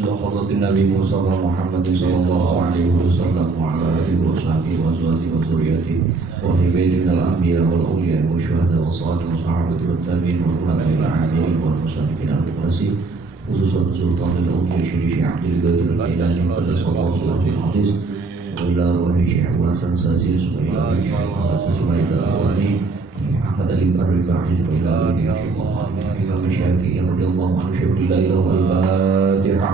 إلى حضرة النبي مصطفى محمد صلى الله عليه وسلم وعلى آله وصحبه وأزواجه وذريته وأهل بيته من الأنبياء والأولياء والشهداء والصالحين والصحابة والتابعين والعلماء العاملين والمصنفين المخلصين خصوصا سلطان الأولياء شيخ عبد القادر الجيلاني قدس الله سره العزيز وإلى روح شيخ أبو حسن سازيل وإلى شيخ سميد الأواني أحمد علي الرفاعي وإلى الإمام الشافعي رضي الله عنه شيخ الليل والفاتحة.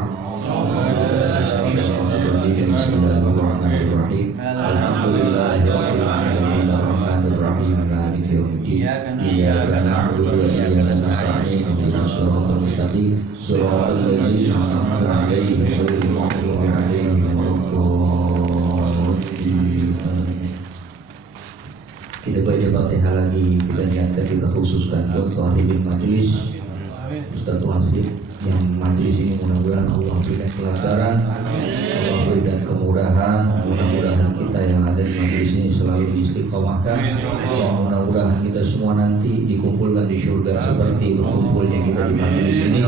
بسم الله الرحمن الرحيم الحمد لله رب العالمين الرحمن الرحيم مالك يوم الدين إياك نعبد وإياك نستعين اهدنا الصراط المستقيم صراط الذين أنعمت عليهم غير المغضوب عليهم ولا الضالين. Kita baca Fatihah lagi, kita niatkan kita khususkan buat sahibin majelis Ustaz Wasid yang majelis ini mudah-mudahan Allah berikan kelancaran, Allah berikan kemudahan, mudah-mudahan kita yang ada di majelis ini selalu diistiqomahkan, dan mudah-mudahan kita semua nanti dikumpulkan di surga seperti berkumpulnya kita di majelis ini.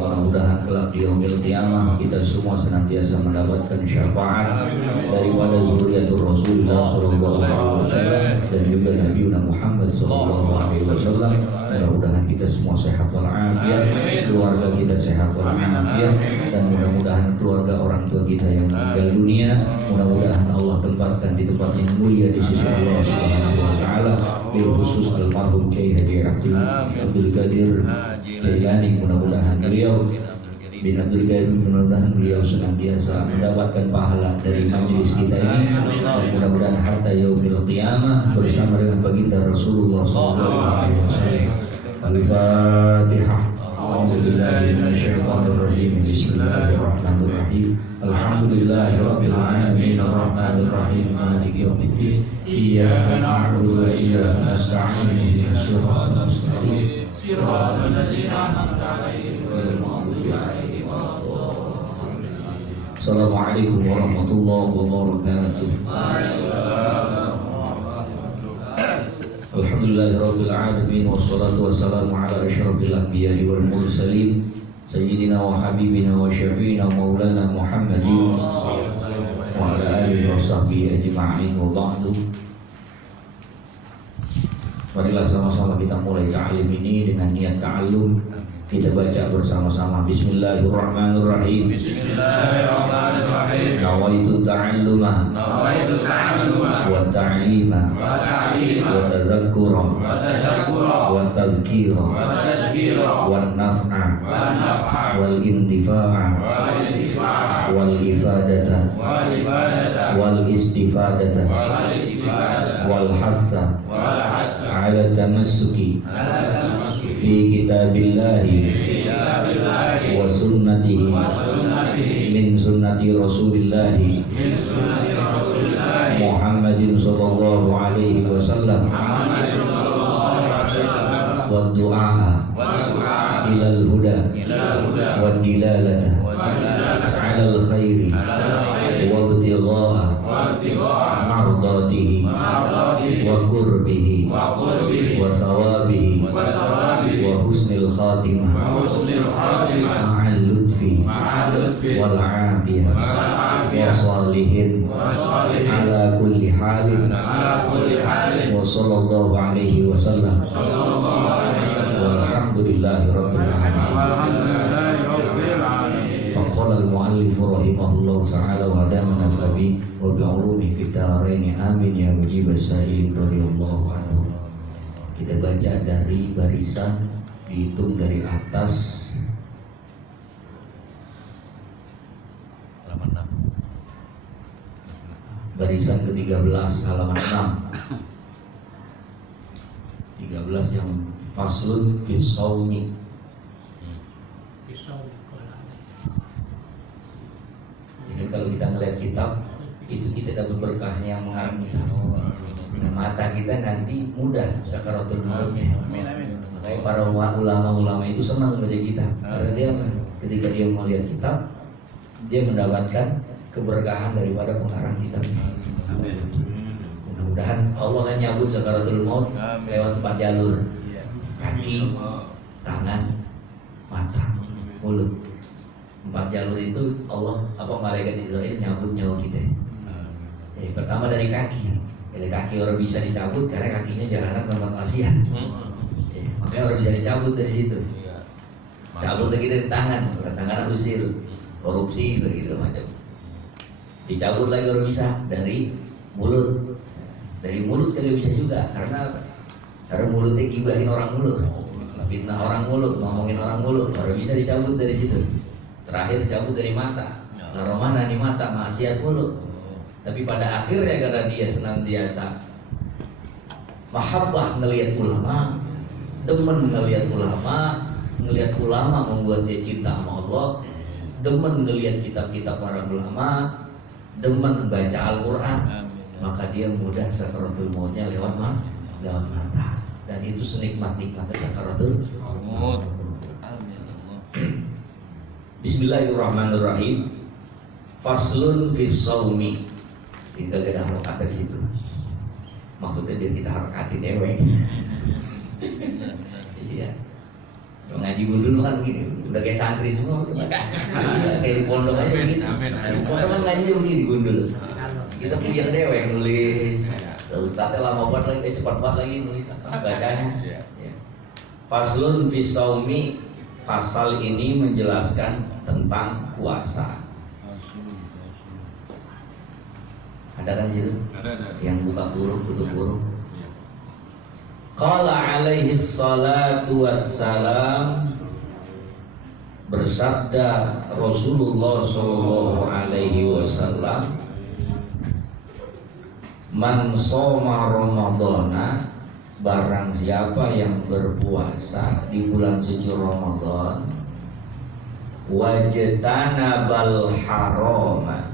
Mudah-mudahan kelak di yaumil qiyamah kita semua senantiasa mendapatkan syafaat daripada zuriatul Rasulullah sallallahu alaihi wasallam dan juga Nabi Muhammad sallallahu alaihi wasallam. Mudah-mudahan kita semua sehat walafiat, keluarga kita sehat walafiat, dan mudah-mudahan keluarga orang tua kita yang meninggal dunia mudah-mudahan Allah tempatkan di tempat yang mulia di sisi Allah Subhanahu wa taala. Bil khusus almarhum Kiai Haji Abdul Qadir Jailani, mudah-mudahan beliau bin Abdul Qadir, mudah-mudahan beliau senantiasa mendapatkan pahala dari majelis kita ini, dan mudah-mudahan harta yaumil qiyamah bersama dengan baginda Rasulullah sallallahu alaihi wasallam. Al-Fatihah. A'udzubillahi minasyaitonir rajim. Bismillahirrahmanirrahim. Alhamdulillahirabbil alamin arrahmanir rahim maliki yaumiddin. Iyyaka na'budu wa iyyaka nasta'in ihdinas siratal mustaqim siratal ladzina an'amta 'alaihim ghairil maghdubi 'alaihim waladdallin. Assalamualaikum warahmatullahi wabarakatuh. Alhamdulillahirabbil alamin wassalatu wassalamu ala asyrafil anbiya'i wal mursalin sayyidina wa habibina wa syafi'ina maulana Muhammadin wa ala alihi wa sahbihi ajma'in wa ba'du. Marilah sama-sama kita mulai ta'lim ini dengan niat ta'allum. Kita baca bersama-sama. Bismillahirrahmanirrahim. Bismillahirrahmanirrahim. Nawaitu ta'alluma wa ta'lima wa tazakkura wa tazkira wa naf'a wal intifa'a wal ifadata wal istifadata wal hassa ala tamassuki fi kitabillahi wa sunnatihi min sunnati rasulillahi Muhammadin sallallahu alaihi wasallam wa du'a ilal huda wa dilalata ala al khairi wa ibtigha'a mardatihi wa qurbihi wa sawabihi wa husnil khatimah ma'al lutfi wal afiyah wa salihin ala kulli halin wa sallallahu alaihi wasallam walhamdulillahi rabbil alamin. Faqala al-muallif rahimahullah ta'ala wa damana fabi wa bi'ulumi fid darain amin ya mujibas sa'ilin radhiyallahu anhu. Kita baca dari barisan, dihitung dari atas halaman 6. Barisan ke-13 halaman 6. 13 yang faslun fi shaumi. Jadi kalau kita melihat kitab itu kita dapat berkahnya yang mengarungi mata kita nanti mudah sakaratul mautnya. Makanya para ulama-ulama itu senang baca kitab karena dia ketika dia melihat kitab dia mendapatkan keberkahan daripada pengarang kitab. Mudah-mudahan Allah kan nyabut sakaratul maut lewat 4 jalur: kaki, tangan, mata, mulut. 4 jalur itu Allah malaikat Israel nyabut nyawa kita. Pertama dari kaki. Dari kaki orang bisa dicabut karena kakinya jalanan tempat maksiat. Makanya orang bisa dicabut dari situ. Cabut lagi dari tangan usil, korupsi begitu macam. Dicabut lagi orang bisa dari mulut. Dari mulut kagak bisa juga karena mulutnya gibahin orang mulut, fitnah orang mulut, ngomongin orang mulut, orang bisa dicabut dari situ. Terakhir dicabut dari mata. Naruh mana nih mata, maksiat mulut. Tapi pada akhirnya karena dia senantiasa mahabbah ngelihat ulama, demen ngelihat ulama membuat dia cinta sama Allah, demen ngelihat kitab-kitab para ulama, demen baca Al-Quran, maka dia mudah sakaratul mautnya lewat mata. Dan itu senikmat-nikmatnya sakaratul maut. Bismillahirrahmanirrahim. Faslun fis shaumi. Kita ada harokat dari situ. Maksudnya biar kita harakatin dewe. Iya. Ngaji dulu kan begini, udah kayak santri semua. Kayak di pondok aja begini. Di pondok kan ngaji begini gundul. Kita punya dewe yang nulis. Ustaznya lama banget lagi, cepat banget lagi nulis bacanya. Faslun fis shaumi. Pasal ini menjelaskan tentang puasa. Ada kan situ? Ada. Yang buka huruf, tutup huruf. Qala alaihi salatu wassalam, bersabda Rasulullah sallallahu alaihi wasallam, man shoma ramadhana, barang siapa yang berpuasa di bulan suci Ramadan, wajtana bal harama,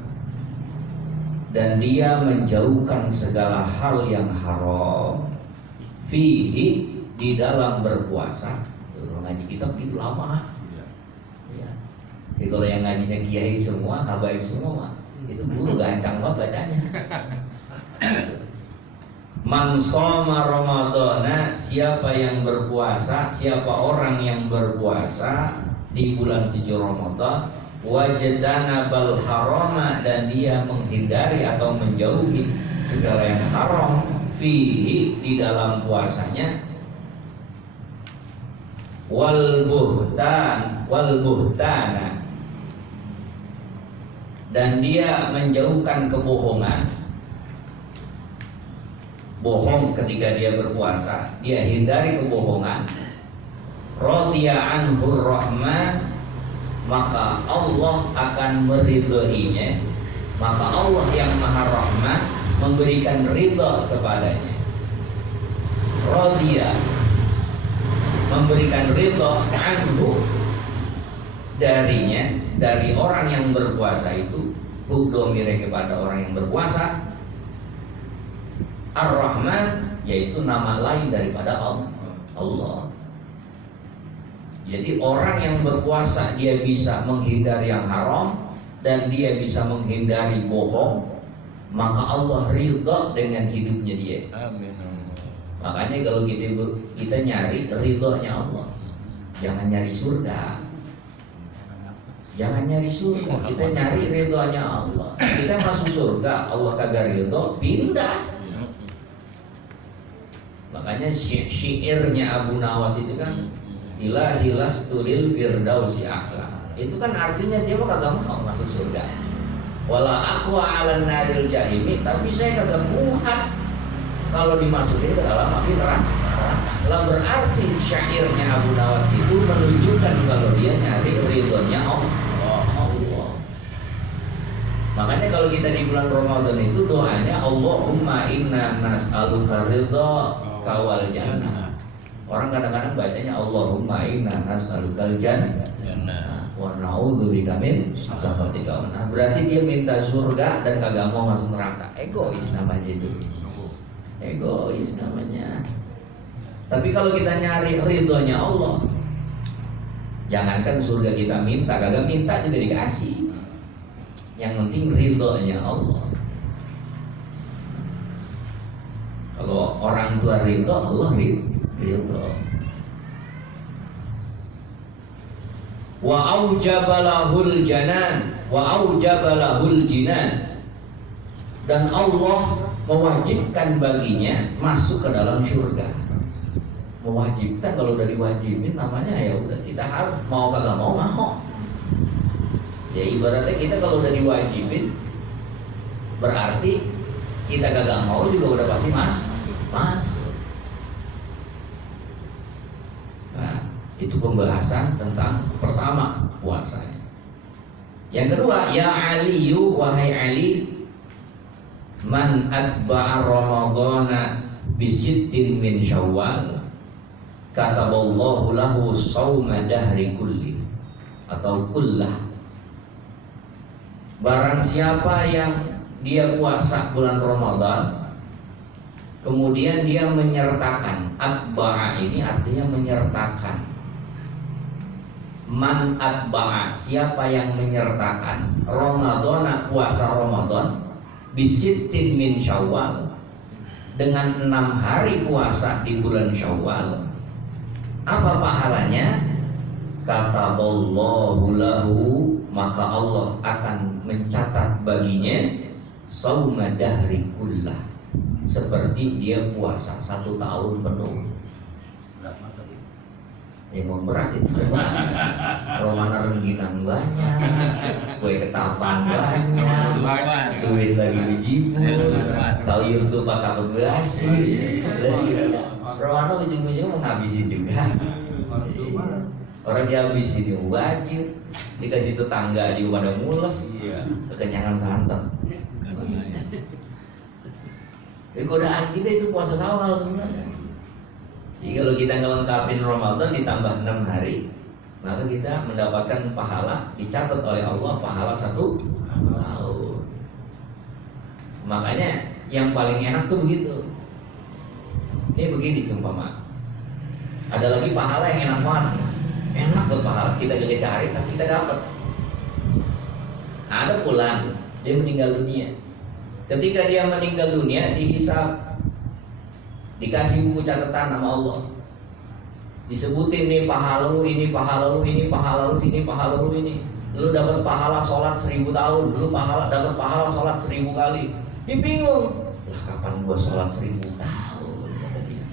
dan dia menjauhkan segala hal yang haram, fihi, di dalam berpuasa. Ngaji kita begitu lama. Ya. Jadi kalau yang ngajinya kiai semua, habaib semua, itu guru gancang banget bacanya. Man shoma ramadhana, siapa yang berpuasa, siapa orang yang berpuasa di bulan suci Ramadan, wajtana bal harama, dan dia menghindari atau menjauhi segala yang haram, fihi, di dalam puasanya, wal buhtana, dan dia menjauhkan kebohongan. Bohong ketika dia berpuasa, dia hindari kebohongan. Radiya anhur rahman, maka Allah akan meridhoinya. Maka Allah yang maha rahman memberikan ridha kepadanya. Radiya, memberikan ridha, anhu, darinya, dari orang yang berpuasa itu, hukdomire kepada orang yang berpuasa. Ar-Rahman, yaitu nama lain daripada Allah. Jadi orang yang berpuasa dia bisa menghindari yang haram dan dia bisa menghindari bohong, maka Allah ridha dengan hidupnya dia. Amin. Makanya kalau kita nyari ridhonya Allah, jangan nyari surga. Jangan nyari surga, kita nyari ridhonya Allah. Kita masuk surga, Allah kagak ridho, pindah. Makanya syairnya Abu Nawas itu kan, ilahi lastu lil firdausi a'la. Itu kan artinya dia mah kagak mau masuk surga. Wala aqwa 'alan naril jahimi, tapi saya kagak kuat kalau dimasukin ke dalam api neraka. Lah berarti syairnya Abu Nawas itu menunjukkan kalau dia nyari ridhonya Allah. Makanya kalau kita di bulan Ramadan itu doanya Allahumma inna nas'aluka ridha kawal jannah. Orang kadang-kadang bacanya Allahumma inna nas'alukal jannah wa na'udzubika min sakhatika. Nah, berarti dia minta surga dan kagak mau masuk neraka. Egois namanya itu. Egois namanya. Tapi kalau kita nyari ridhonya Allah, jangankan surga kita minta, kagak minta juga dikasih. Yang penting ridhonya Allah. Kalau orang tua ridho, Allah ridho. wa aujabalahul janan wa aujabalahul jinan, dan Allah mewajibkan baginya masuk ke dalam surga. Mewajibkan, kalau udah diwajibin namanya ya udah kita harus, mau kagak mau mau. Ya ibaratnya kita kalau udah diwajibin berarti kita kagak mau juga udah pasti masuk. Nah, itu pembahasan tentang pertama puasanya. Yang kedua, ya Aliyu, wahai Ali, man atba'a ramadhana bisittin min syawal kataballahu lahu sawma dahri kulli atau kullah. Barang siapa yang dia puasa bulan Ramadan kemudian dia menyertakan, atba'a ini artinya menyertakan. Man atba'a, siapa yang menyertakan Ramadan, puasa Ramadan bisittin min syawal, dengan 6 hari puasa di bulan Syawal, apa pahalanya? Kataballahu lahu, maka Allah akan mencatat baginya sauma dahri kullah, seperti dia puasa 1 tahun penuh. Yang berat itu coba. Romana rengginang banyak, kue ketapang banyak, duit lagi bejibun, sayur tuh pakai begasi. Romana ujung-ujung menghabisi juga. Orang dihabisi dia wajib, dikasih tetangga juga pada mules, kekenyangan santan. Jadi godaan kita itu puasa Syawal sebenarnya. Jadi kalau kita ngelengkapin Ramadan ditambah 6 hari, maka kita mendapatkan pahala, dicatat oleh Allah pahala 1 tahun. Makanya yang paling enak tuh begitu. Ini begini umpama. Ada lagi pahala yang enak banget. Enak buat pahala, kita juga cari tapi kita dapat. Ada pulang dia meninggal dunia. Ketika dia meninggal dunia dihisab, dikasih buku catatan sama Allah, disebutin nih pahala lu ini, pahala lu ini, pahala lu ini, pahala lu ini. Lu dapat pahala sholat 1000 tahun, lu dapat pahala sholat 1000 kali. Dia bingung, lah kapan gua sholat 1000 tahun? Kata dia.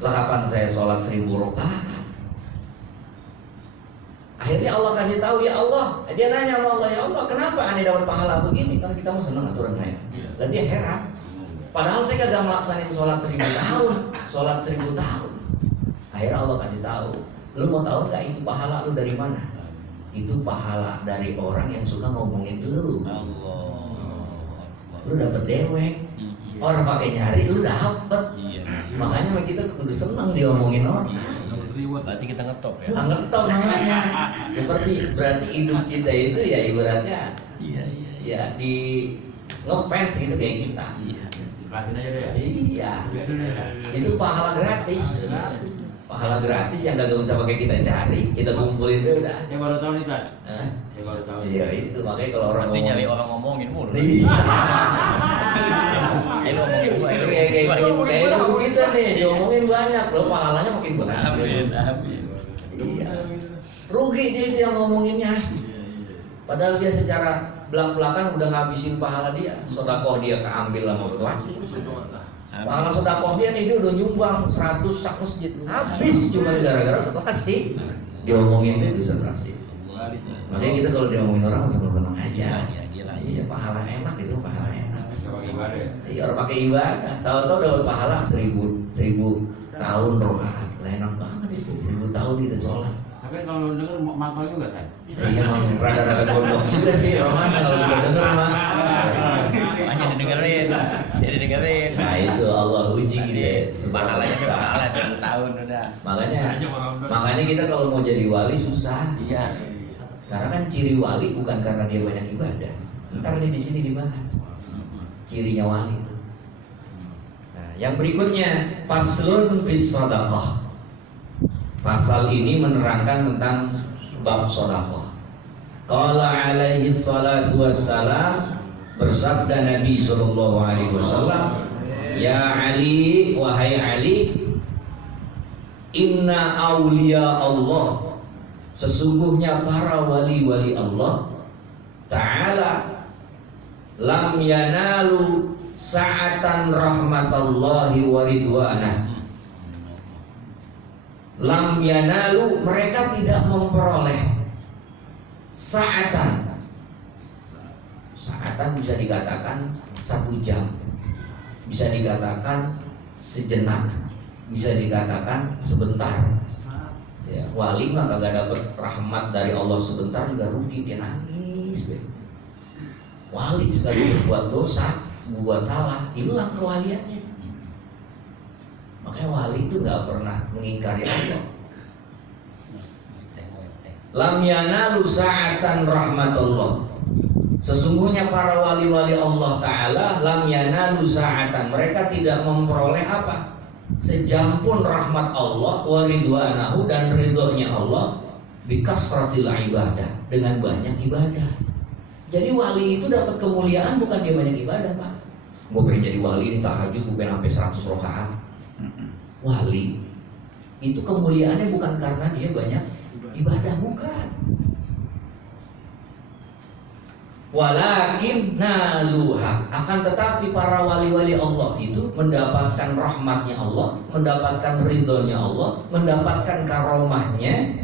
Lah kapan saya sholat 1000 rakaat? Akhirnya Allah kasih tahu, ya Allah, dia nanya sama Allah, ya Allah, kenapa aneh dapat pahala begini? Karena kita mau senang aturan lain. Dan dia heran. Padahal saya kagak melaksanain sholat 1000 tahun, sholat 1000 tahun. Akhirnya Allah kasih tahu, lu mau tahu nggak itu pahala lu dari mana? Itu pahala dari orang yang suka ngomongin lu. Lu dapet dewek, orang pakai nyari, lu dapet. Makanya kita kudu senang diomongin orang. Berarti kita ngetop ya? Ngetop namanya. Seperti berarti hidup kita itu ya ibaratnya, ya di ngefans gitu kayak kita. Kasih aja deh. Iya. Itu pahala gratis. Pahala gratis yang gak usah pakai kita cari, kita kumpulin dulu udah. Saya baru tahu nih Tan. Saya baru tahu. Iya itu makanya kalau orang berarti nyari orang ngomongin mulu. Iya. Ini ngomongin gua. Kayak ibu kita nih diomongin banyak, loh pahalanya makin banyak. Amin. Iya. Rugi dia itu yang ngomonginnya. Padahal dia secara belak-belakan udah ngabisin pahala dia. Sedekah dia keambil sama situasi. Pahala sedekah dia nih, dia udah nyumbang 100 sak masjid. Habis cuma gara-gara situasi. Diomongin itu situasi. Makanya kita kalau diomongin orang seneng-seneng aja. Iya, pahala enak itu, pahala enak. Iya, orang pakai ibadah. Tahu-tahu dapat pahala 1000 tahun rokaat. Enak banget itu, 1000 tahun kita sholat. Tapi kalau denger makal juga Tan. Iya, emang rada-rada gondok juga sih, Roman kalau udah denger mah. Hanya didengerin. Jadi dengerin. Nah itu Allah uji dia. Pahalanya tuh pahala 10 tahun udah. Makanya kita kalau mau jadi wali susah. Iya. Karena kan ciri wali bukan karena dia banyak ibadah. Ntar ini di sini dibahas. Cirinya wali itu. Nah, yang berikutnya faslun fis shadaqah. Pasal ini menerangkan tentang bab shadaqah. Qala alaihi salatu wassalam, bersabda Nabi sallallahu alaihi wasallam, ya Ali, wahai Ali, inna awliya Allah Sesungguhnya para wali-wali Allah Ta'ala lam yanalu sa'atan rahmatallahi wa ridwanah. Lam yanalu, mereka tidak memperoleh sa'atan. Sa'atan bisa dikatakan 1 jam, bisa dikatakan sejenak, bisa dikatakan sebentar. Ya, wali mah kagak dapat rahmat dari Allah sebentar juga rugi, dia nangis. Wali sekali berbuat dosa, berbuat salah, hilang kewaliannya. Makanya wali itu nggak pernah mengingkari Allah. Lam yanalu sa'atan rahmatullah. Sesungguhnya para wali-wali Allah Ta'ala lam yanalu sa'atan, mereka tidak memperoleh apa? Sejam pun rahmat Allah wa ridwanahu, dan ridhonya Allah bikasratil ibadah, dengan banyak ibadah. Jadi wali itu dapat kemuliaan bukan dia banyak ibadah, Pak. Gue pengen jadi wali ini tahajud gue pengen sampai 100 rakaat. Wali itu kemuliaannya bukan karena dia banyak ibadah, bukan. Walakin naluha, akan tetapi para wali-wali Allah itu mendapatkan rahmatnya Allah, mendapatkan ridhonya Allah, mendapatkan karomahnya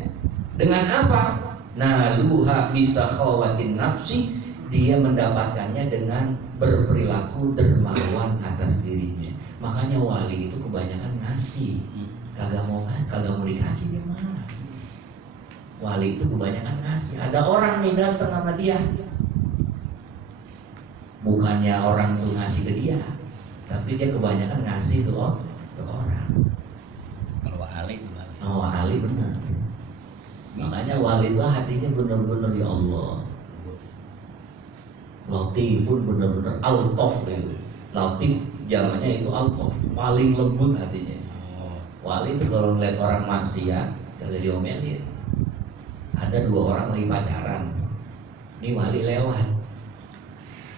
dengan apa? Naluha bisa khawatin nafsi, dia mendapatkannya dengan berperilaku dermawan atas dirinya. Makanya wali itu kebanyakan ngasih, kagak mau dikasih dia mana. Wali itu kebanyakan ngasih. Ada orang nih datang sama dia, bukannya orang itu ngasih ke dia, tapi dia kebanyakan ngasih ke orang. Kalau wali gimana? Oh, wali benar. Makanya wali itu hatinya benar-benar ya Allah. Latifun, benar-benar al-tof gitu. Latif jamannya itu al-tof, paling lembut hatinya. Wali itu kalau ngeliat orang maksiat kagak diomelin. Ada 2 orang lagi pacaran, ini wali lewat.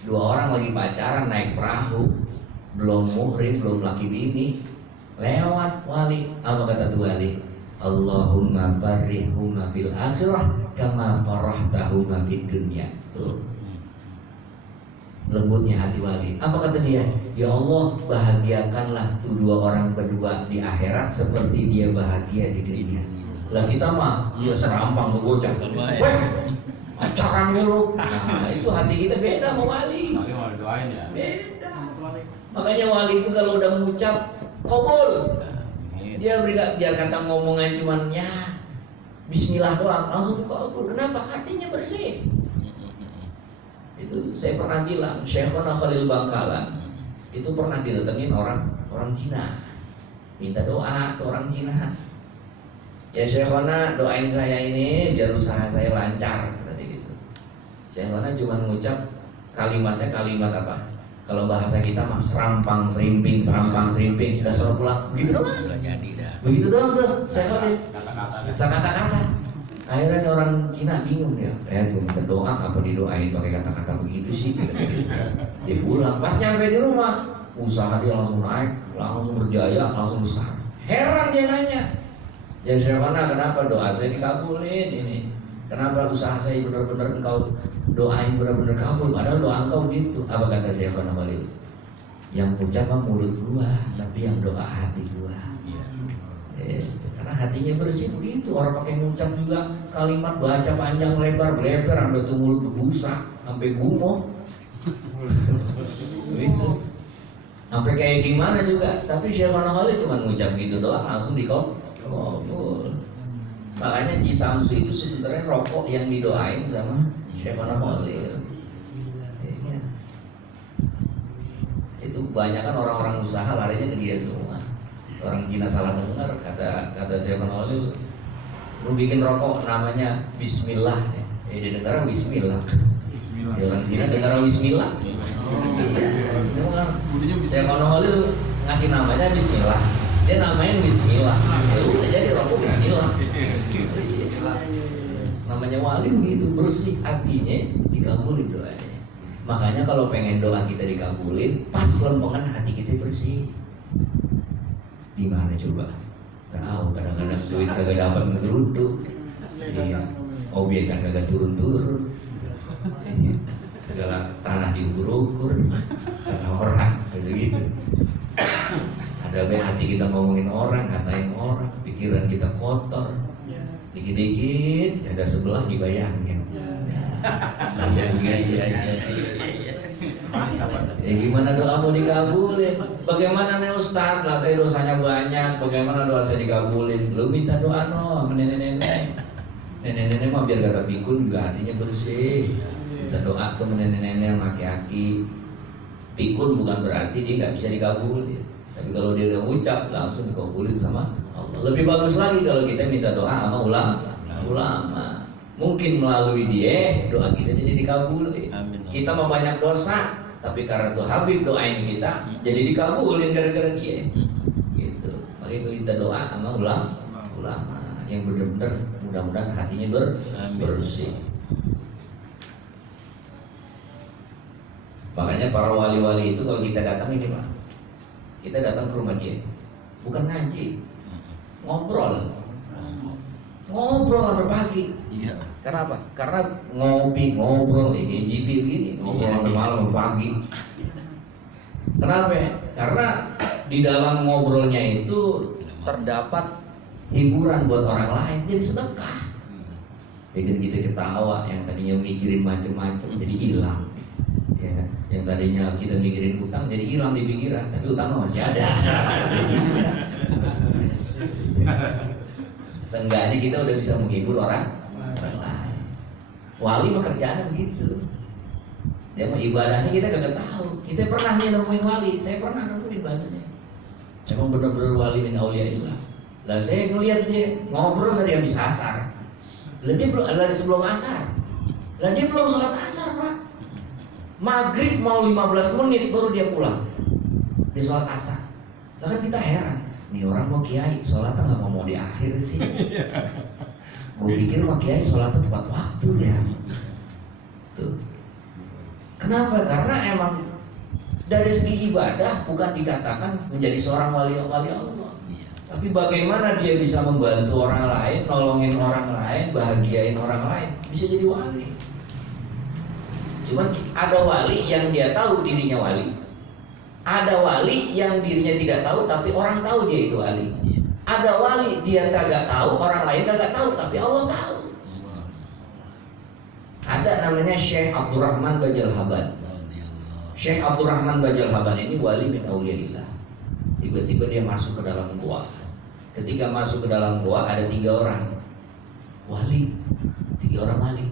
2 orang lagi pacaran naik perahu, belum muhrim, belum laki bini, lewat wali. Apa kata tuh wali? Allahumma farrihhuma fil akhirah kama farahtahuma fid dunya. Tuh, lembutnya hati wali. Apa kata dia? Ya Allah, bahagiakanlah tuh 2 orang berdua di akhirat seperti dia bahagia di dunia. Lah kita mah dia serampang tuh bocah. Weh, pacarannya lu. Nah, itu hati kita beda sama wali. Wali mau doain ya. Beda. Makanya wali itu kalau udah mengucap qabul, dia biar kata ngomongan cuman ya bismillah doang, langsung dikabul. Kenapa? Hatinya bersih. Itu saya pernah bilang, Syekhona Khalil Bangkalan itu pernah didatengin orang Cina, minta doa ke orang Cina. Ya Syekhona, doain saya ini biar usaha saya lancar, tadi gitu. Syekhona cuma mengucap kalimatnya kalimat apa? Kalau bahasa kita mah serampang serimping, kita suruh pulang, begitu doang. Jadi dah. Begitu doang tuh, Syekhona. Kata-kata. Akhirnya orang Cina bingung dia, gue minta doa apa didoain pakai kata-kata begitu sih. Dia pulang, pas nyampe di rumah, usaha dia langsung naik, langsung berjaya, langsung besar. Heran dia nanya, ya Syekhona, kenapa doa saya dikabulin ini? Kenapa usaha saya benar-benar engkau doain benar-benar kabul? Padahal doa engkau gitu. Apa kata Syekhona Khalil? Yang ucap mulut gua, tapi yang doa hati gua. Karena hatinya bersih begitu. Orang pakai ngucap juga kalimat baca panjang lebar bleber sampai tuh mulut berbusa sampai gumoh. Gitu. Sampai kayak gimana juga. Tapi Syekhona Khalil cuma ngucap gitu doang langsung dikabul. Makanya Ji Samsu itu sebenarnya rokok yang didoain sama Syekhona Khalil. Itu kebanyakan orang-orang usaha larinya ke dia semua. Orang Cina salah dengar, kata Syekhona Khalil, lu bikin rokok namanya Bismillah. Dia dengar Bismillah. Ya, orang Cina dengar Bismillah. Syekhona Khalil ngasih namanya Bismillah. Dia namain Bismillah. Ya udah jadi rokok Bismillah. Namanya wali begitu, bersih hatinya, dikabulin doanya. Makanya kalau pengen doa kita dikabulin, pas lempengan hati kita bersih. Di mana coba? Tahu kadang-kadang duit kagak dapat ngeruduk. Iya. Objek kan kagak turun-turun. Segala tanah diukur-ukur karena orang gitu. Ada baik hati kita ngomongin orang, ngatain orang, pikiran kita kotor. Dikit-dikit ada sebelah dibayangin. Ya gimana doa mau dikabulin? Bagaimana nih Ustaz? Lah saya dosanya banyak. Bagaimana doa saya dikabulin? Lu minta doa no sama nenek-nenek. Nenek-nenek mah biar kata pikun juga hatinya bersih. Minta doa tuh sama nenek-nenek sama aki-aki. Pikun bukan berarti dia nggak bisa dikabulin. Tapi kalau dia udah ucap langsung dikabulin sama Allah. Lebih bagus lagi kalau kita minta doa sama ulama. Mungkin melalui dia doa kita jadi dikabulin. Kita mau banyak dosa, tapi karena tuh Habib doain kita jadi dikabulin gara-gara dia. Gitu. Makanya kita doa sama ulama yang benar-benar mudah-mudahan hatinya bersih. Makanya para wali-wali itu kalau kita datang ini Pak, kita datang ke rumah dia, bukan ngaji, ngobrol sampai pagi. Iya. Kenapa? Karena ngobrol ini GP begini, ngobrol sampai malam sampai pagi. Kenapa? Karena di dalam ngobrolnya itu terdapat hiburan buat orang lain, jadi sedekah. Bikin kita ketawa, yang tadinya mikirin macam-macam jadi hilang. Ya, yang tadinya kita mikirin utang jadi hilang di pikiran, tapi utang masih ada. Seenggaknya kita udah bisa menghibur orang lain. Wali mah kerjaan begitu. Dia mah ibadahnya kita kagak tahu. Kita pernah nih nemuin wali, saya pernah nemuin bahasanya. Memang benar-benar wali min auliyaillah. Lah saya ngeliat dia ngobrol dari habis asar. Lah dia belum dari sebelum asar. Lah dia belum sholat asar Pak. Maghrib mau 15 menit baru dia pulang. Dia sholat asar. Lah kan kita heran. Nih orang mau kiai sholatnya nggak mau di akhir sih. Gue pikir mau kiai sholatnya tepat waktu ya. Tuh. Kenapa? Karena emang dari segi ibadah bukan dikatakan menjadi seorang wali Allah. Tapi bagaimana dia bisa membantu orang lain, nolongin orang lain, bahagiain orang lain, bisa jadi wali. Cuman ada wali yang dia tahu dirinya wali. Ada wali yang dirinya tidak tahu tapi orang tahu dia itu wali. Ada wali dia kagak tahu, orang lain kagak tahu tapi Allah tahu. Ada namanya Syekh Abdurrahman Bajal Haban. Syekh Abdurrahman Bajal Haban ini wali min auliyaillah. Tiba-tiba dia masuk ke dalam gua. Ketika masuk ke dalam gua ada 3 orang wali, 3 orang wali.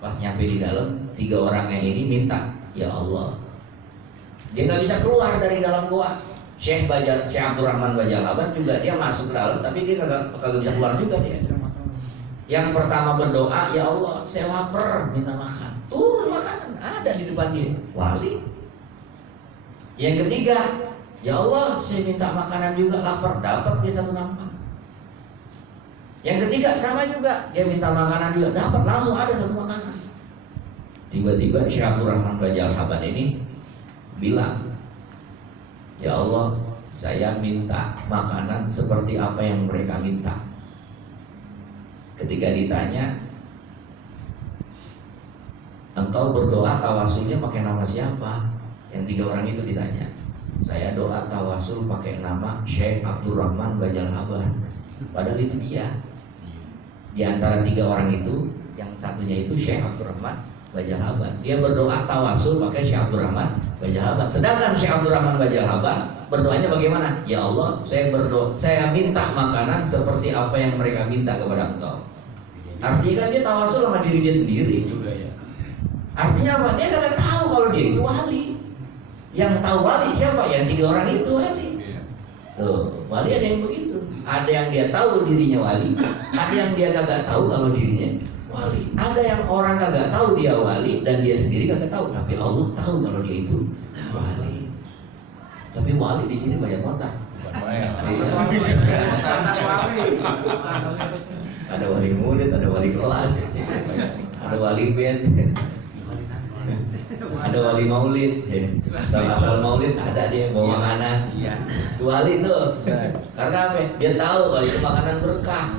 Pas nyampe di dalam, 3 orangnya ini minta, ya Allah. Dia nggak bisa keluar dari dalam gua. Syekh Abdurrahman Bajal Haban juga dia masuk ke dalam, tapi dia kagak bisa keluar juga dia. Yang pertama berdoa, ya Allah, saya lapar, minta makan. Turun makanan, ada di depan dia, wali. Yang ketiga, ya Allah, saya minta makanan juga, lapar, dapat dia 1 nampan. Yang ketiga sama juga, dia minta makanan juga, dapat langsung ada 1 makanan. Tiba-tiba Syekh Abdurrahman Bajal Haban ini bilang, ya Allah, saya minta makanan seperti apa yang mereka minta. Ketika ditanya, engkau berdoa tawasulnya pakai nama siapa? Yang 3 orang itu ditanya. Saya doa tawasul pakai nama Syekh Abdurrahman Bajal Haban. Padahal itu dia. Di antara 3 orang itu, yang satunya itu Syekh Abdurrahman Bajal Haban. Dia berdoa tawasul pakai Syekh Abdurrahman Bajal Haban. Sedangkan Syekh Abdurrahman Bajal Haban berdoanya bagaimana? Ya Allah, saya minta makanan seperti apa yang mereka minta kepada Engkau. Artinya kan dia tawasul sama diri dia sendiri juga ya. Artinya apa? Dia kagak tahu kalau dia itu wali. Yang tahu wali siapa? Yang 3 orang itu wali. Tuh, wali ada yang begitu. Ada yang dia tahu dirinya wali, ada yang dia kagak tahu kalau dirinya wali. Ada yang orang kagak tahu dia wali dan dia sendiri kagak tahu, tapi Allah tahu kalau dia itu wali. Tapi wali di sini banyak kota. Ada wali murid, ada wali kelas, ada wali band, ada wali maulid. Asal maulid ada dia bawa makanan. Wali tuh, karena apa? Dia tahu kalau itu makanan berkah.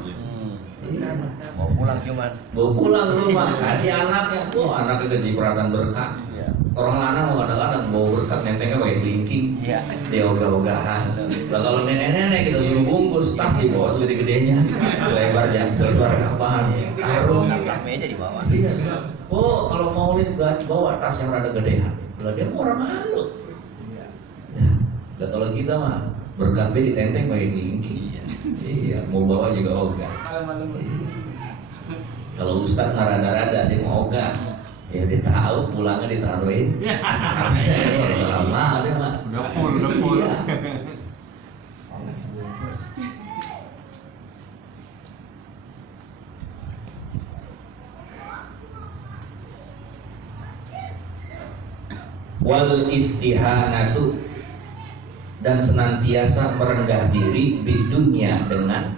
Mau pulang cuman. Bawa pulang ke rumah, kasih anaknya. Anaknya kecipratan berkah. Iya. Orang lanang mau kadang-kadang bawa berkat nentengnya pakai kelingking. Iya. Dia ogah-ogahan. Lah kalau nenek-nenek kita suruh bungkus tas di bawah segede-gedenya. Lebar jam selebar apaan? Karung. Angkat meja di bawah. Iya. Oh, kalau mau lihat bawa tas yang rada gedean. Lah dia mau orang malu. Ya. Lah kalau kita mah berkatnya ditenteng pakai kelingking. Iya, mau bawa juga ogah. Kalau ustaz nggak rada-rada dia mau ogah, ya dia tahu pulangnya ditaruhin. Lama dia mah. Udah full. Iya. Wal istihanatu, dan senantiasa merendah diri di dunia dengan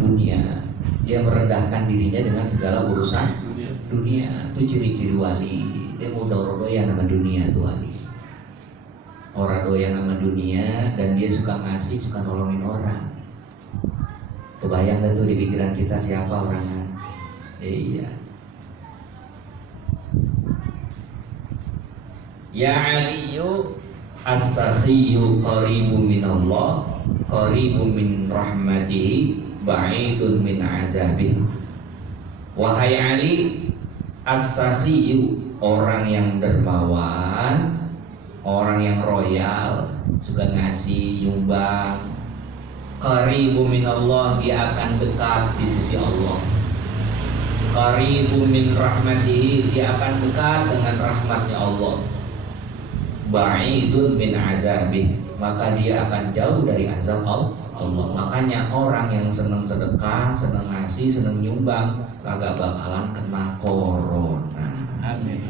dunia. Dia merendahkan dirinya dengan segala urusan dunia. Itu ciri-ciri wali. Dia mau doyan sama dunia tuh wali. Orang doyan sama dunia dan dia suka ngasih, suka nolongin orang. Kebayang gak tuh di pikiran kita siapa orangnya? Iya. Ya Aliyu as-sakhiyu qaribun minallah, qaribun min rahmatihi, ba'idun min azabih. Wahai Ali, as-sakhiyu, orang yang dermawan, orang yang royal, suka ngasih, nyumbang. Qaribun minallah, dia akan dekat di sisi Allah. Qaribun min rahmatihi, dia akan dekat dengan rahmatnya Allah. Ba'idun min azabih, maka dia akan jauh dari azab Allah. Makanya orang yang senang sedekah, senang ngasih, senang nyumbang, kagak bakalan kena corona. Amin.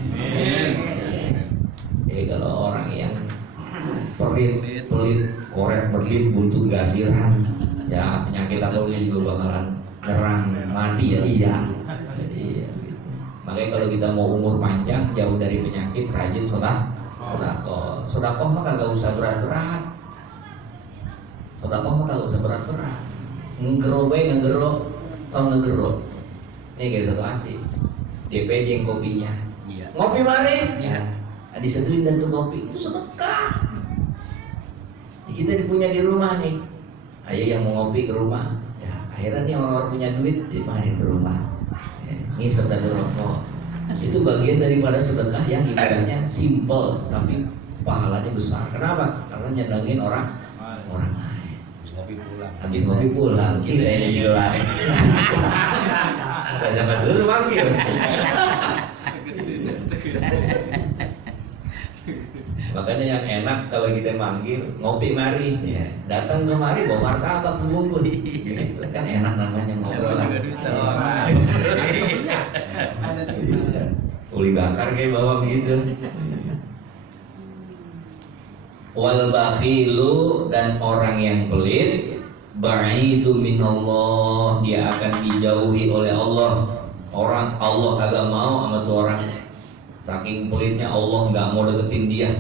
Jadi kalau orang yang pelit, korek berlin, buntut gasiran, ya penyakit apa juga bakalan nyerang, mati ya iya. Jadi ya, gitu. Makanya kalau kita mau umur panjang, jauh dari penyakit, rajin sodakoh mah kagak usah berat-berat. Sodakoh mah kagak usah berat-berat. Ngegero. Ini kayak satu asik. DPJ yang kopinya. Iya. Ngopi mari. Iya. Diseduhin dan tuh kopi itu sedekah. Kita punya di rumah nih. Ayo yang mau ngopi ke rumah. Ya, akhirnya nih orang-orang punya duit dimain ke rumah. Ya, ngisep dan rokok. Itu bagian daripada sedekah yang ibadahnya simple tapi pahalanya besar. Kenapa? Karena nyenengin orang lain. Habis ngopi pulang kita ini jelas. Gak sampai suruh manggil. Makanya yang enak kalau kita manggil ngopi mari, ya. Datang kemari bawa martabak sebungkus. Gitu. Kan enak namanya ngobrol. Uli bakar kayak bawa begitu. Wal bakhilu, dan orang yang pelit, ba'idu minallah, dia akan dijauhi oleh Allah. Orang Allah kagak mau sama tuh orang. Saking pelitnya Allah nggak mau deketin dia.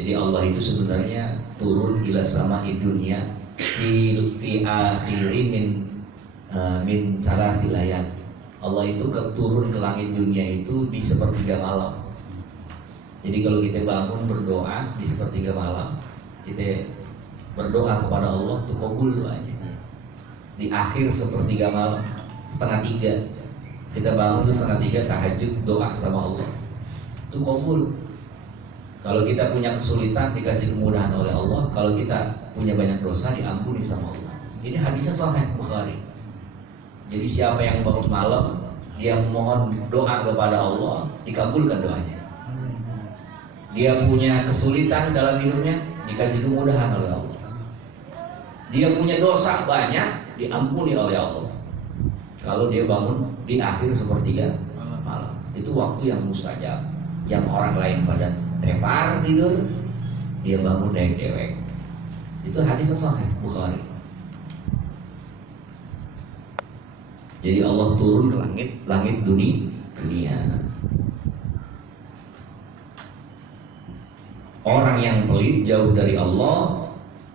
Jadi Allah itu sebenarnya turun ila sama'i dunia fi akhiri min salasilayat. Allah itu turun ke langit dunia itu di sepertiga malam. Jadi kalau kita bangun berdoa di sepertiga malam, kita berdoa kepada Allah tuh kabul doanya. Di akhir sepertiga malam, setengah tiga, kita bangun tuh setengah tiga tahajud doa sama Allah, tuh kabul. Kalau kita punya kesulitan dikasih kemudahan oleh Allah. Kalau kita punya banyak dosa diampuni sama Allah. Ini hadisnya Sahih Bukhari. Jadi siapa yang bangun malam, dia mohon doa kepada Allah, dikabulkan doanya. Dia punya kesulitan dalam hidupnya, dikasih kemudahan oleh Allah. Dia punya dosa banyak, diampuni oleh Allah. Kalau dia bangun di akhir sepertiga malam, itu waktu yang mustajab. Yang orang lain pada tepar tidur, dia bangun dewek-dewek. Itu hadis Sahih Bukhari. Jadi Allah turun ke langit dunia. Orang yang pelit jauh dari Allah,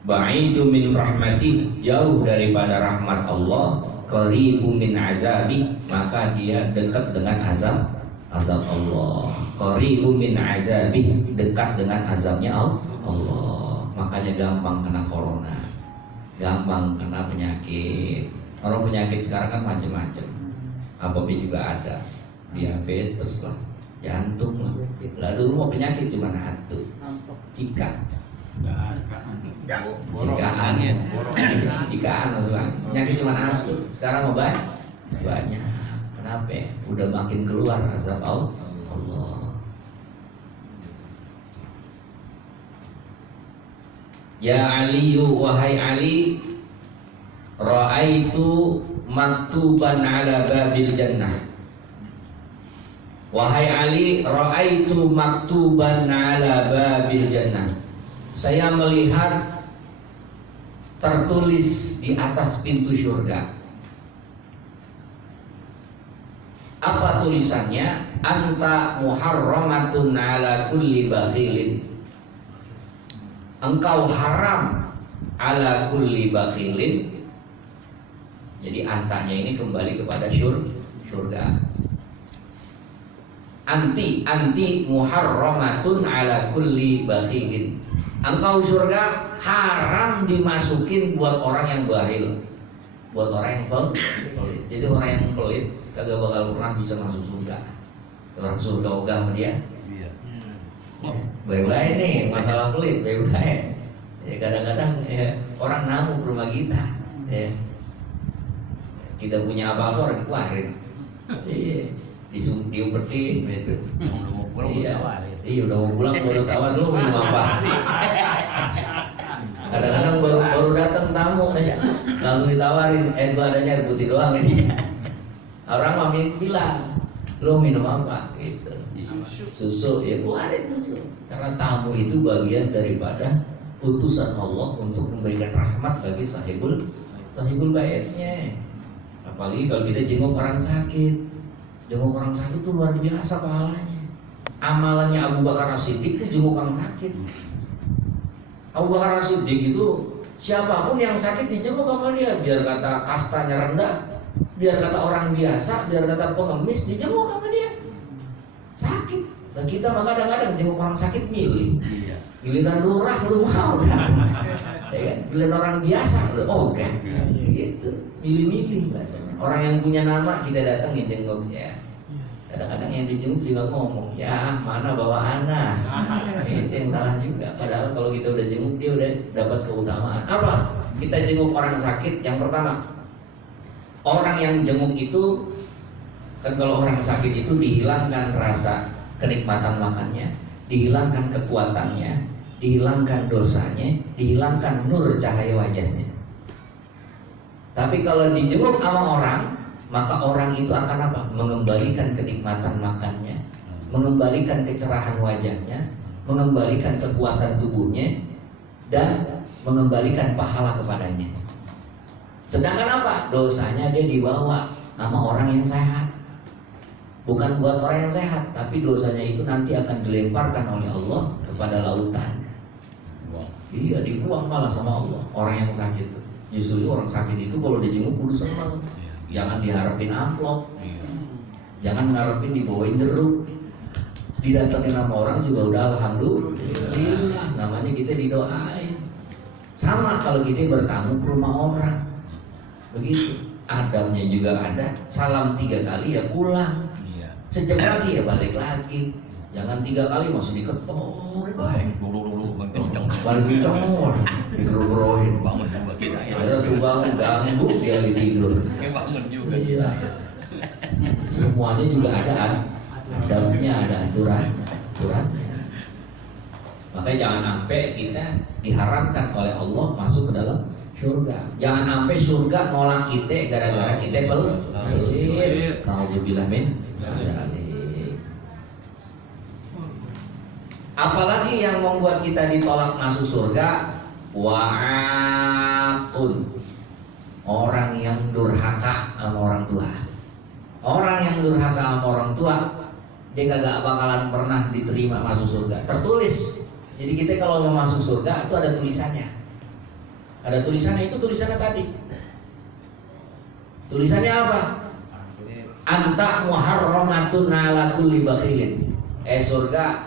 ba'idu min rahmati, jauh daripada rahmat Allah, qaribu min azabi, maka dia dekat dengan azab Allah. Qaribu min azabi, dekat dengan azabnya Allah. Makanya gampang kena corona, gampang kena penyakit. Orang penyakit sekarang kan macam-macam. Apa juga ada, diabetes lah, jantung lah. Lalu rumah penyakit cuma satu, cikaan maksudnya. Penyakit cuma satu. Sekarang mau banyak. Kenapa? Udah makin keluar azab Allah. Ya Ali, wahai Ali, ra'aitu maktuban ala babil jannah. Wahai Ali, ra'aitu maktuban ala babil jannah. Saya melihat tertulis di atas pintu surga. Apa tulisannya? Anta muharramatun ala kulli bakhilin. Engkau haram ala kulli bakhilin. Jadi antanya ini kembali kepada surga. Anti muharramatun ala kulli bakhilin. Engkau surga haram dimasukin buat orang yang bakhil, buat orang yang pelit. Jadi orang yang pelit kagak bakal pernah bisa masuk surga. Orang surga ogah sama dia. Baik-baik nih masalah pelit, baik-baik. Ya, kadang-kadang orang namu ke rumah kita. Ya. Kita punya apa-apa orang keluarin. Iya, diumpetin gitu. Udah mau pulang Iya, udah mau pulang baru tawar dulu minum apa. Kadang-kadang baru datang tamu aja langsung ditawarin, gua adanya air putih doang ini. Orang mami bilang, lo minum apa? Gitu. Susu, ya keluarin susu. Karena tamu itu bagian daripada putusan Allah untuk memberikan rahmat bagi sahibul baitnya. Apalagi kalau kita jenguk orang sakit. Jenguk orang sakit itu luar biasa pahalanya. Amalannya Abu Bakar As-Siddiq itu jenguk orang sakit. Abu Bakar As-Siddiq itu siapapun yang sakit dijenguk sama dia. Biar kata kastanya rendah, biar kata orang biasa, biar kata pengemis, dijenguk sama dia. Sakit. Dan kita mah kadang-kadang jenguk orang sakit milih. Giliran lurah lu mau kan? Ya kan? Giliran orang biasa lu kan? Gitu. Milih-milih bahasanya. Orang yang punya nama kita datangin jenguk ya. Kadang-kadang yang dijenguk juga ngomong, ya mana bawa anak. Itu yang salah juga. Padahal kalau kita udah jenguk dia udah dapat keutamaan. Apa? Kita jenguk orang sakit. Yang pertama, orang yang jenguk itu kan kalau orang sakit itu dihilangkan rasa kenikmatan makannya, dihilangkan kekuatannya, dihilangkan dosanya, dihilangkan nur cahaya wajahnya. Tapi kalau dijenguk sama orang, maka orang itu akan apa? Mengembalikan kenikmatan makannya, mengembalikan kecerahan wajahnya, mengembalikan kekuatan tubuhnya, dan mengembalikan pahala kepadanya. Sedangkan apa? Dosanya dia dibawa sama orang yang sehat. Bukan buat orang yang sehat, tapi dosanya itu nanti akan dilemparkan oleh Allah kepada lautan. Iya, dibuang malah sama Allah orang yang sakit itu. Justru orang sakit itu kalau dijenguk kudu senang. Jangan diharapin amplop, jangan ngarepin dibawain jeruk. Didatengin sama orang juga udah alhamdulillah, namanya kita didoain. Sama kalau kita bertamu ke rumah orang, begitu. Adabnya juga ada, salam 3 kali ya pulang. Sejam lagi ya balik lagi. Jangan 3 kali masih diketok. Balik kenceng, digerogorin. Bangun juga kita ya. Ada tuh bangun ganggu dia tidur. Bangun juga. Iya. Semuanya juga ada adabnya, ada aturan. Makanya jangan sampai kita diharamkan oleh Allah masuk ke dalam surga. Jangan sampai surga nolak kita gara-gara kita pelit. Nauzubillah min dzalik. Apalagi yang membuat kita ditolak masuk surga? Wa'aqun, orang yang durhaka sama orang tua. Orang yang durhaka sama orang tua, dia kagak bakalan pernah diterima masuk surga. Tertulis. Jadi kita kalau mau masuk surga itu ada tulisannya. Ada tulisannya, itu tulisannya tadi. Tulisannya apa? Anta muharramatun ala kulli bakhilin. Surga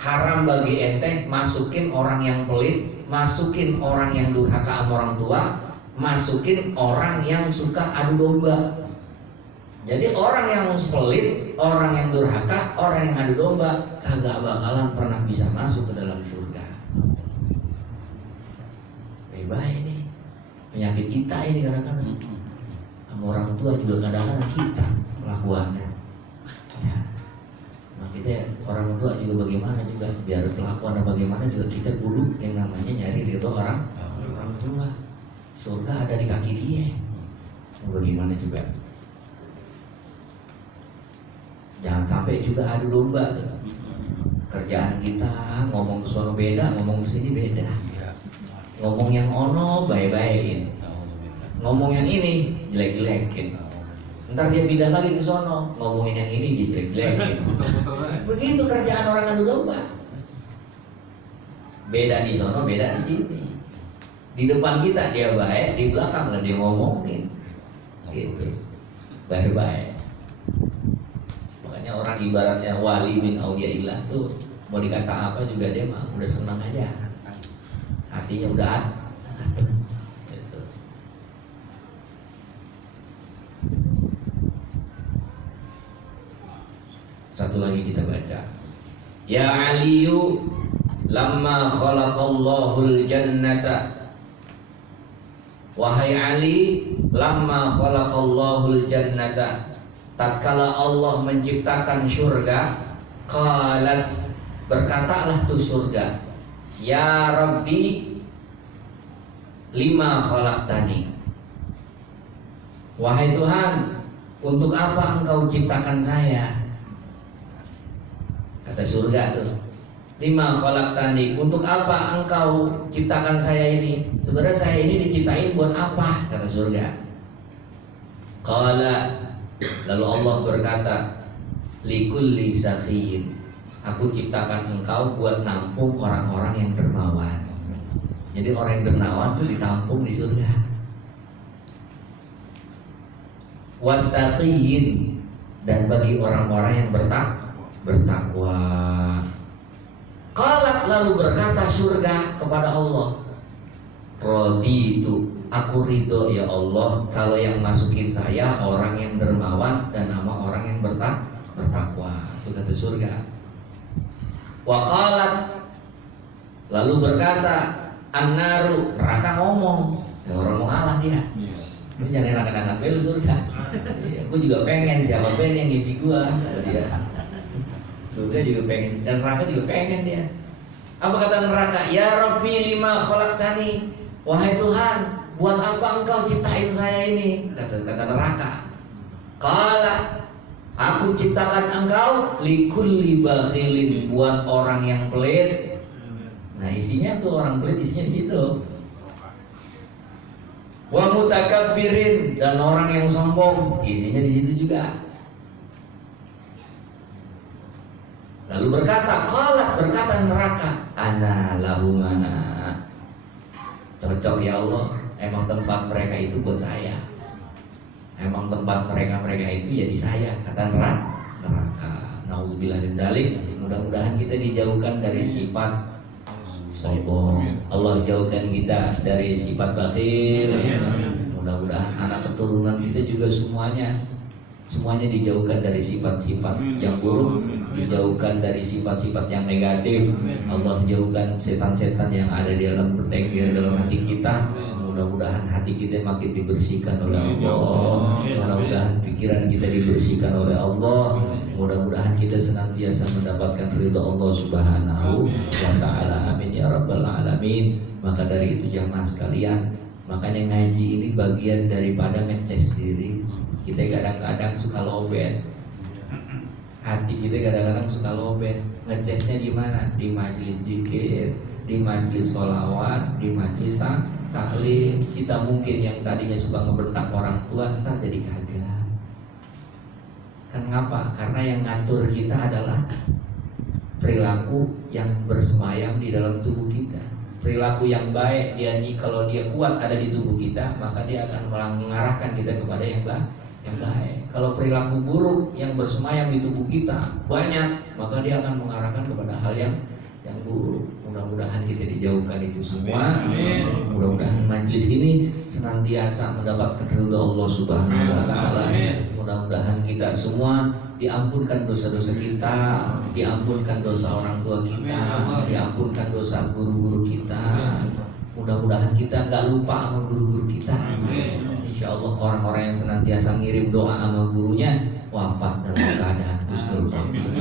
haram bagi ente masukin orang yang pelit, masukin orang yang durhaka sama orang tua, masukin orang yang suka adu domba. Jadi orang yang pelit, orang yang durhaka, orang yang adu domba kagak bakalan pernah bisa masuk ke dalam surga. Bye-bye ini penyakit kita ini kadang-kadang. Sama orang tua juga kadang-kadang kita kelakuannya ya. Nah kita orang tua juga bagaimana juga biar kelakuan bagaimana juga kita dulu yang namanya nyari ridho orang tua. Surga ada di kaki dia. Bagaimana juga jangan sampai juga adu domba tuh. Kerjaan kita ngomong ke sono beda, ngomong ke sini beda. Ngomong yang ono baik-baikin, ngomong yang ini jelek-jelekin. Ntar dia pindah lagi ke sono, ngomongin yang ini jelek-jelekin. Begitu kerjaan orang adu domba. Beda di sono, beda di sini. Di depan kita dia baik, di belakang lah dia ngomongin. Gitu. Baik-baik. Makanya orang ibaratnya wali min auliyaillah tuh mau dikata apa juga dia mah udah senang aja. Hatinya udah adem. Gitu. Satu lagi kita baca. Ya Aliyu lamma khalaqallahul jannata. Wahai Ali, lamma khalaqallahul jannata. Tatkala Allah menciptakan surga, qalat, berkatalah tuh surga, ya Rabbi, lima khalaqtani. Wahai Tuhan, untuk apa engkau ciptakan saya? Kata surga tuh, lima khalaqtani, untuk apa engkau ciptakan saya ini? Sebenarnya saya ini diciptain buat apa? Kata surga. Qala, lalu Allah berkata, likulli sakhiyin, aku ciptakan engkau buat nampung orang-orang yang dermawan. Jadi orang yang dermawan itu ditampung di surga. Wattaqiyin, dan bagi orang-orang yang bertakwa. Qalat, lalu berkata surga kepada Allah, raditu, aku ridho ya Allah kalau yang masukin saya orang yang dermawan dan sama orang yang bertakwa. Itu kata surga. Wa qalat, lalu berkata annaru, neraka ngomong, ya orang mau ngalah dia. Lu jangan enak-enak lu surga. Aku juga pengen, siapa pengen yang ngisi gua, kata dia. Surga juga pengen, dan neraka juga pengen dia. Apa kata neraka? Ya Rabbi lima khalaqtani, wahai Tuhan, buat apa engkau ciptain saya ini? Kata neraka. Qala, aku ciptakan engkau likulli bakhilin, buat orang yang pelit. Nah isinya tuh orang pelit, isinya di situ. Wa mutakabbirin, dan orang yang sombong, isinya di situ juga. Lalu berkata, qalat, berkata neraka, ana lahumana, cocok ya Allah, emang tempat mereka itu buat saya. Emang tempat mereka itu ya di saya, kata neraka. Nauzubillah min dzalik. Mudah-mudahan kita dijauhkan dari sifat sombong. Allah jauhkan kita dari sifat bakhil. Mudah-mudahan anak keturunan kita juga semuanya dijauhkan dari sifat-sifat yang buruk, dijauhkan dari sifat-sifat yang negatif. Allah jauhkan setan-setan yang ada di dalam bertengger dalam hati kita. Mudah-mudahan hati kita makin dibersihkan oleh Allah. Mudah-mudahan pikiran kita dibersihkan oleh Allah. Mudah-mudahan kita senantiasa mendapatkan ridha Allah Subhanahu wa ta'ala. Amin ya rabbal alamin. Maka dari itu jamaah sekalian, makanya ngaji ini bagian daripada ngecek diri. Kita kadang-kadang suka lowbat. Hati kita kadang-kadang suka lowbat. Ngecesnya di mana? Di majelis zikir, di majelis sholawat, di majelis taklim. Kita mungkin yang tadinya suka ngebentak orang tua, ntar jadi kagak. Kan ngapa? Karena yang ngatur kita adalah perilaku yang bersemayam di dalam tubuh kita. perilaku yang baik kalau dia kuat ada di tubuh kita, maka dia akan mengarahkan kita kepada yang baik. Kalau perilaku buruk yang bersemayam di tubuh kita banyak, maka dia akan mengarahkan kepada hal yang buruk. Mudah-mudahan kita dijauhkan itu semua. Mudah-mudahan majlis ini senantiasa mendapatkan ridha Allah Subhanahu wa taala. Mudah-mudahan kita semua diampunkan dosa-dosa kita, diampunkan dosa orang tua kita, diampunkan dosa guru-guru kita. Mudah-mudahan kita nggak lupa sama guru-guru kita. Insya Allah orang-orang yang senantiasa ngirim doa sama gurunya wafat dalam keadaan husnul khotimah.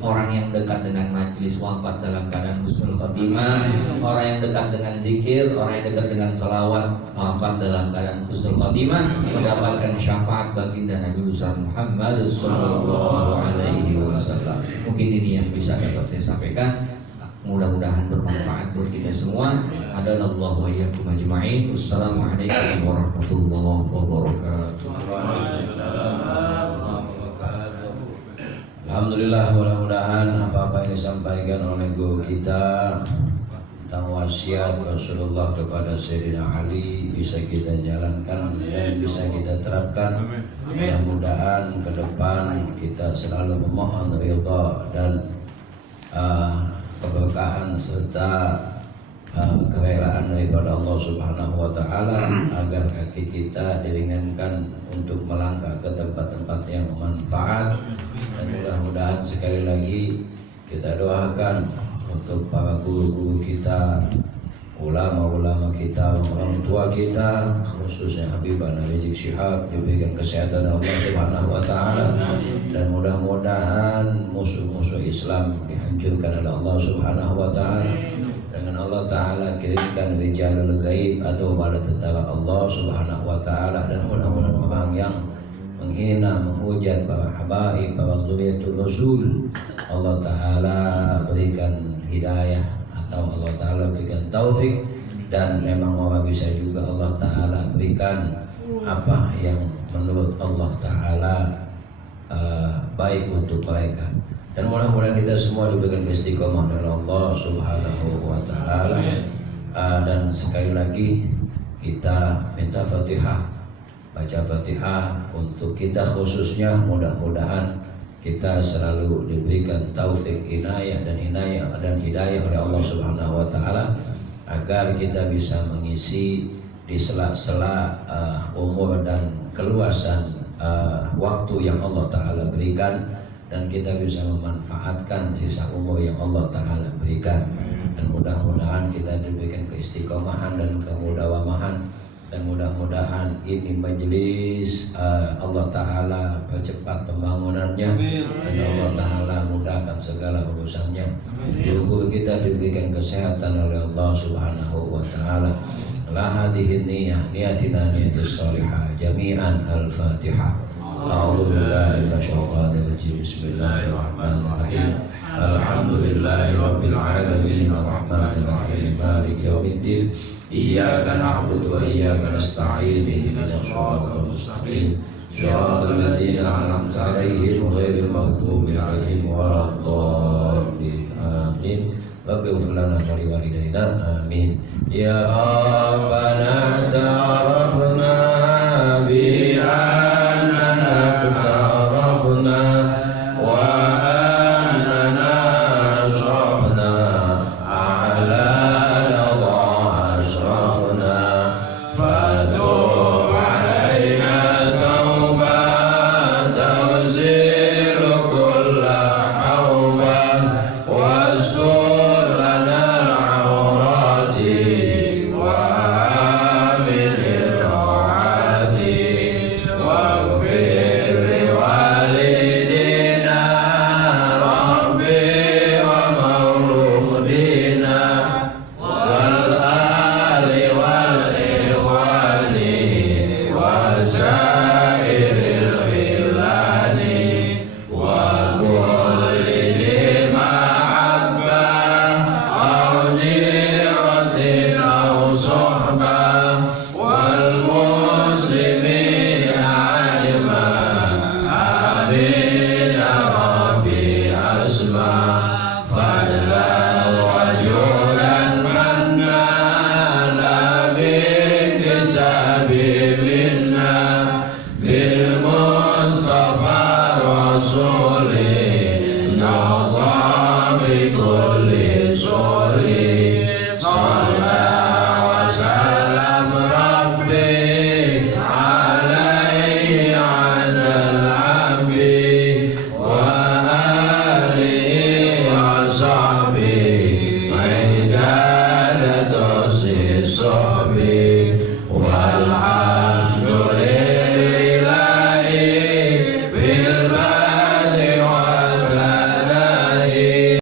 Orang yang dekat dengan majlis wafat dalam keadaan husnul khotimah. Orang yang dekat dengan zikir, orang yang dekat dengan salawat wafat dalam keadaan husnul khotimah, mendapatkan syafaat baginda Nabi Muhammad sallallahu alaihi wasallam. Mungkin ini yang bisa dapat saya sampaikan. Mudah-mudahan bermanfaat buat kita semua. Adallahu wa iyyakum ajma'in. Wassalamualaikum warahmatullahi wabarakatuh. Alhamdulillah, mudah-mudahan apa-apa yang disampaikan oleh guru kita tentang wasiat Rasulullah kepada Sayyidina Ali bisa kita jalankan dan bisa kita terapkan. Mudah-mudahan ke depan kita selalu memohon ridha dan keberkahan serta kerelaan daripada Allah Subhanahu wa taala agar kaki kita diringankan untuk melangkah ke tempat-tempat yang bermanfaat. Dan mudah-mudahan sekali lagi kita doakan untuk para guru-guru kita, ulama-ulama kita, orang tua kita, khususnya Habibana Rizik Syihab, diberikan kesehatan Allah Subhanahu wa taala, dan mudah-mudahan musuh-musuh Islam dihancurkan oleh Allah Subhanahu wa taala. Dengan Allah taala kirimkan rijalul ghaib atau bala tentara Allah Subhanahu wa taala, dan mudah-mudahan orang yang menghina, menghujat para habaib, para zuriyatul rasul, Allah taala berikan hidayah atau Allah taala berikan taufik, dan memang orang bisa juga Allah taala berikan apa yang menurut Allah taala baik untuk mereka. Dan mudah-mudahan kita semua diberikan istiqomah dari Allah Subhanahu wa taala. Dan sekali lagi kita minta Fatihah, baca Fatihah untuk kita khususnya. Mudah-mudahan kita selalu diberikan taufik, inayah dan hidayah oleh Allah Subhanahu wa taala agar kita bisa mengisi di sela-sela umur dan keluasan waktu yang Allah taala berikan, dan kita bisa memanfaatkan sisa umur yang Allah taala berikan. Dan mudah-mudahan kita diberikan keistiqomahan dan kemudawamahan, dan mudah-mudahan ini majelis Allah taala percepat pembangunannya, dan Allah taala mudahkan segala urusannya. Guru kita diberikan kesehatan oleh Allah Subhanahu wa taala. La hadhihi niyatina niyatus salihah jami'an. Al-Fatihah. A'udzu billahi minasyaitonir rajim. Bismillahirrahmanirrahim. Alhamdulillahi rabbil alamin arrahmanir rahim maliki yaumiddin. Iyyaka na'budu wa iyyaka nasta'in. Ihdinas shiratal mustaqim. Shiratal ladzina an'amta 'alaihim ghairil maghdubi 'alaihim waladdallin. Amin. Waghfir lana wa liwalidayna. Amin. Ya Rabbana ta'arafna bi annana